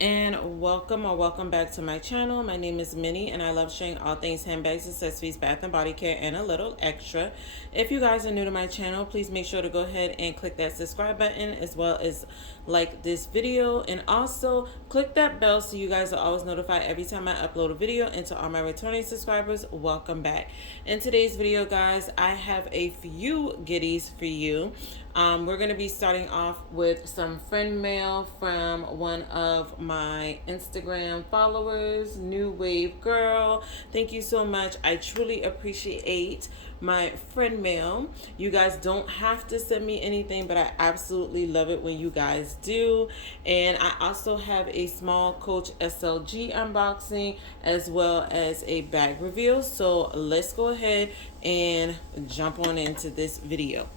and welcome or welcome back to my channel. My name is Minnie and I love sharing all things handbags, accessories, bath and body care, and a little extra. If you guys are new to my channel, please make sure to go ahead and click that subscribe button, as well as like this video, and also click that bell so you guys are always notified every time I upload a video. And to all my returning subscribers, welcome back. In today's video, guys, I have a few goodies for you. We're going to be starting off with some friend mail from one of my Instagram followers, New Wave Girl. Thank you so much. I truly appreciate my friend mail. You guys don't have to send me anything, but I absolutely love it when you guys do. And I also have a small Coach SLG unboxing as well as a bag reveal. So let's go ahead and jump on into this video.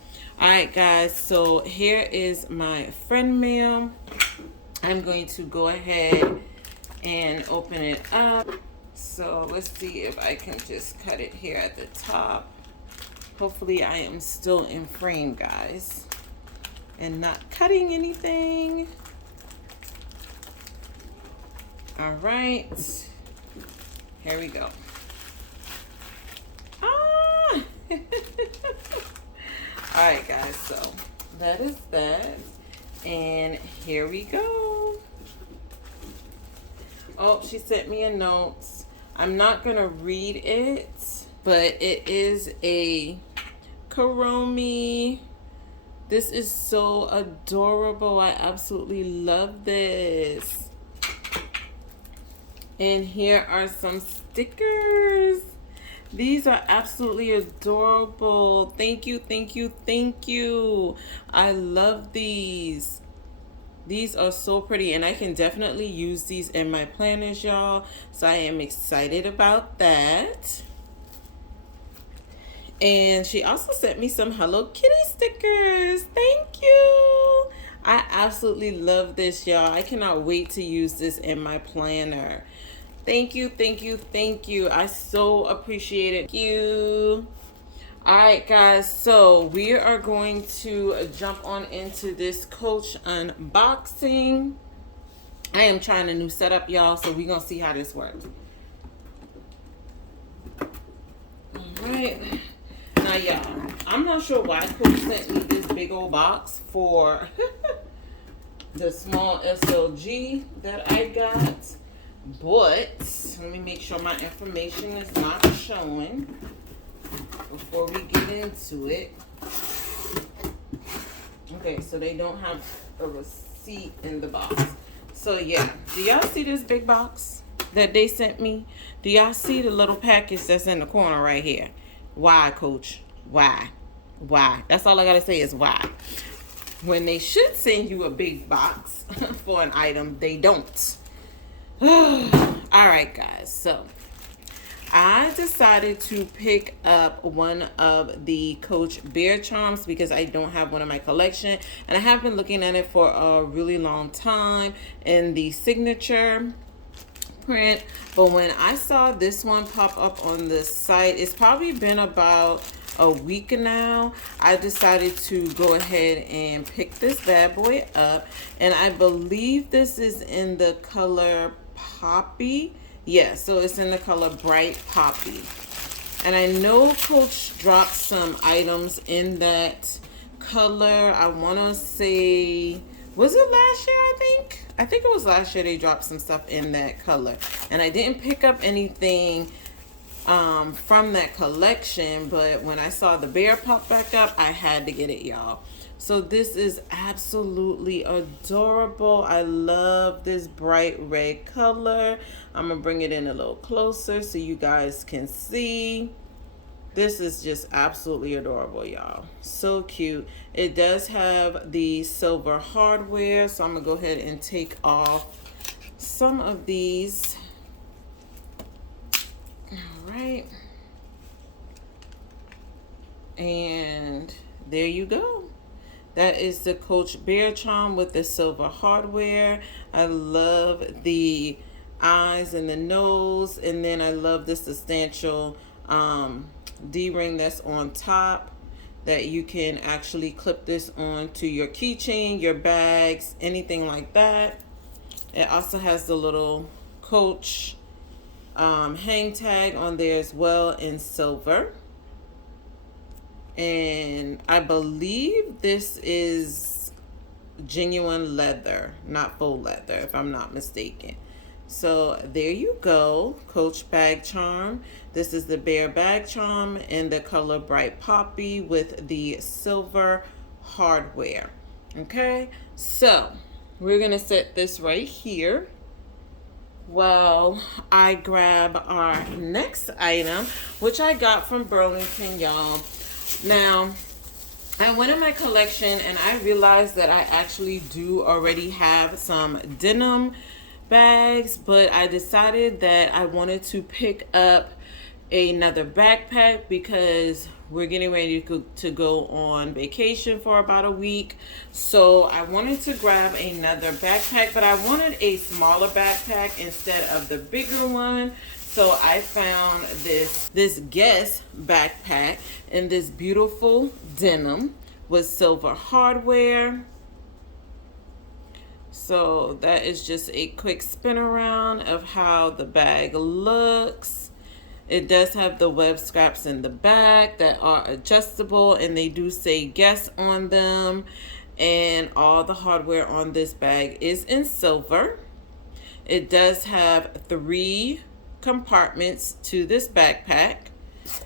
Alright guys, so here is my friend mail. I'm going to go ahead and open it up. So let's see if I can just cut it here at the top. Hopefully I am still in frame, guys, and not cutting anything. Alright, here we go. Alright guys, so that is that, and here we go. Oh, she sent me a note. I'm not gonna read it, but it is a Kuromi. This is so adorable. I absolutely love this. And here are some stickers. These are absolutely adorable. Thank you, thank you, thank you. I love these. These are so pretty, and I can definitely use these in my planners, y'all. So I am excited about that. And she also sent me some Hello Kitty stickers. Thank you. I absolutely love this, y'all. I cannot wait to use this in my planner. Thank you, thank you, thank you. I so appreciate it. Thank you. All right, guys, so we are going to jump on into this Coach unboxing. I am trying a new setup, y'all, so we're going to see how this works. All right. Now, y'all, I'm not sure why Coach sent me this big old box for the small SLG that I got. But let me make sure my information is not showing before we get into it. Okay, so they don't have a receipt in the box. So yeah, do y'all see this big box that they sent me? Do y'all see the little package that's in the corner right here? Why, Coach? Why? Why? That's all I gotta say is why. When they should send you a big box for an item, they don't. All right, guys, so I decided to pick up one of the Coach Bear Charms because I don't have one in my collection, and I have been looking at it for a really long time in the signature print. But when I saw this one pop up on the site, it's probably been about a week now, I decided to go ahead and pick this bad boy up, and I believe this is in the color Poppy. Yeah, so it's in the color Bright Poppy. And I know Coach dropped some items in that color. I want to say, was it last year, I think? I think it was last year they dropped some stuff in that color. And I didn't pick up anything from that collection, but when I saw the bear pop back up, I had to get it, y'all. So this is absolutely adorable. I love this bright red color. I'm gonna bring it in a little closer so you guys can see. This is just absolutely adorable, y'all. So cute. It does have the silver hardware, so I'm gonna go ahead and take off some of these. All right. And there you go. That is the Coach Bear Charm with the silver hardware. I love the eyes and the nose, and then I love the substantial D-ring that's on top that you can actually clip this on to your keychain, your bags, anything like that. It also has the little Coach hang tag on there as well in silver. And I believe this is genuine leather, not faux leather, if I'm not mistaken. So there you go, Coach bag charm. This is the Bear bag charm in the color Bright Poppy with the silver hardware. Okay, so we're gonna set this right here while I grab our next item, which I got from Burlington, y'all. Now, I went in my collection and I realized that I actually do already have some denim bags, but I decided that I wanted to pick up another backpack because we're getting ready to go on vacation for about a week. So I wanted to grab another backpack, but I wanted a smaller backpack instead of the bigger one. So I found this Guess backpack in this beautiful denim with silver hardware. So that is just a quick spin around of how the bag looks. It does have the web straps in the back that are adjustable, and they do say Guess on them. And all the hardware on this bag is in silver. It does have 3 compartments to this backpack.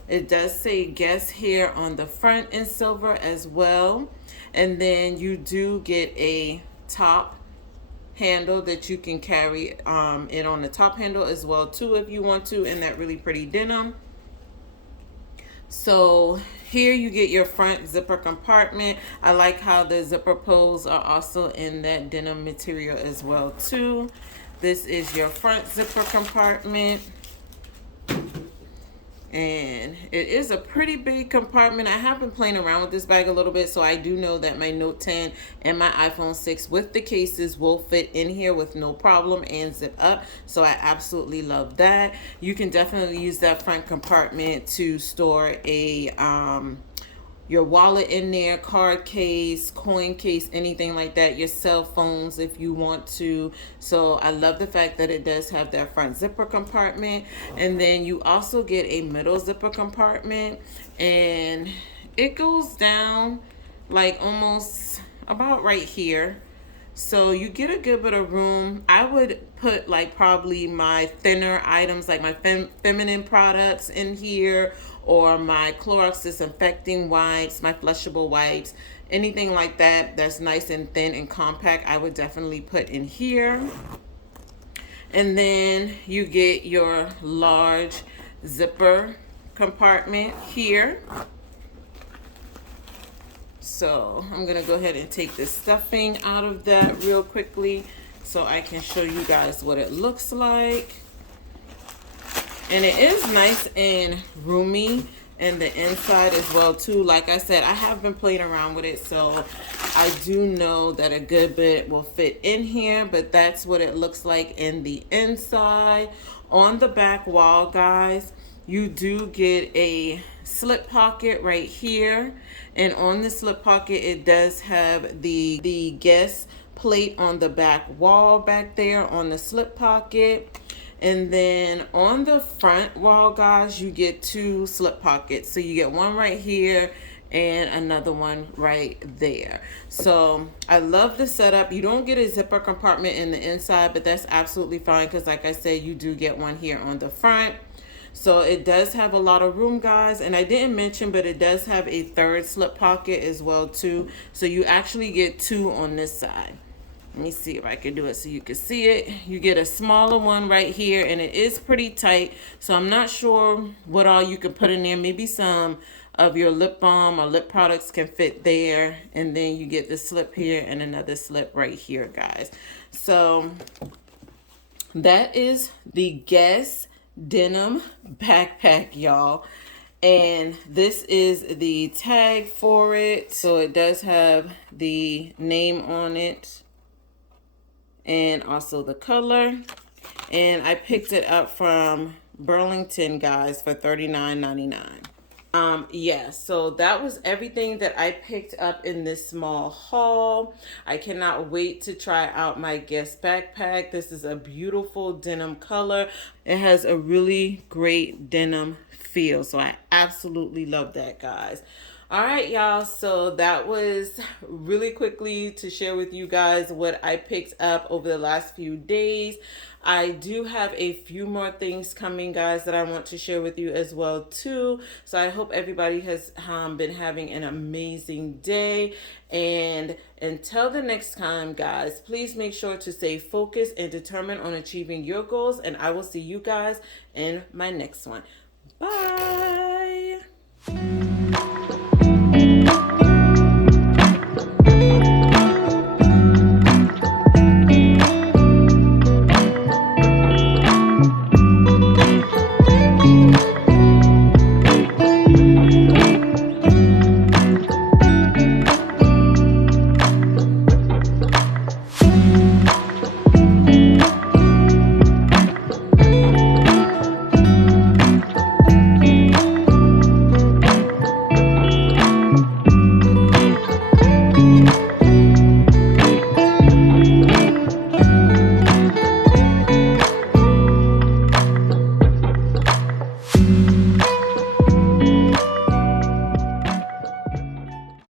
It does say Guess here on the front in silver as well. And then you do get a top handle that you can carry it on the top handle as well too if you want to, in that really pretty denim. So here you get your front zipper compartment. I like how the zipper pulls are also in that denim material as well too. This is your front zipper compartment. And it is a pretty big compartment. I have been playing around with this bag a little bit, so I do know that my Note 10 and my iPhone 6 with the cases will fit in here with no problem and zip up. So I absolutely love that. You can definitely use that front compartment to store your wallet in there, card case, coin case, anything like that, your cell phones if you want to. So I love the fact that it does have that front zipper compartment. And then you also get a middle zipper compartment, and it goes down like almost about right here. So you get a good bit of room. I would put like probably my thinner items, like my feminine products in here, or my Clorox disinfecting wipes, my flushable wipes, anything like that that's nice and thin and compact, I would definitely put in here. And then you get your large zipper compartment here. So I'm gonna go ahead and take this stuffing out of that real quickly so I can show you guys what it looks like. And it is nice and roomy in the inside as well too. Like I said, I have been playing around with it, so I do know that a good bit will fit in here, but that's what it looks like in the inside. On the back wall, guys, you do get a slip pocket right here, and on the slip pocket it does have the Guess plate on the back wall back there on the slip pocket. And then on the front wall, guys, you get 2 slip pockets. So you get one right here and another one right there. So I love the setup. You don't get a zipper compartment in the inside, but that's absolutely fine because, like I said, you do get one here on the front. So it does have a lot of room, guys. And I didn't mention, but it does have a 3rd slip pocket as well too. So you actually get 2 on this side. Let me see if I can do it so you can see it. You get a smaller one right here, and it is pretty tight. So I'm not sure what all you can put in there. Maybe some of your lip balm or lip products can fit there. And then you get the slip here and another slip right here, guys. So that is the Guess denim backpack, y'all. And this is the tag for it. So it does have the name on it, and also the color. And I picked it up from Burlington, guys, for $39.99. Yeah, so that was everything that I picked up in this small haul. I cannot wait to try out my Guess backpack. This is a beautiful denim color. It has a really great denim feel, so I absolutely love that, guys. All right, y'all. So that was really quickly to share with you guys what I picked up over the last few days. I do have a few more things coming, guys, that I want to share with you as well too. So I hope everybody has been having an amazing day. And until the next time, guys, please make sure to stay focused and determined on achieving your goals. And I will see you guys in my next one. Bye.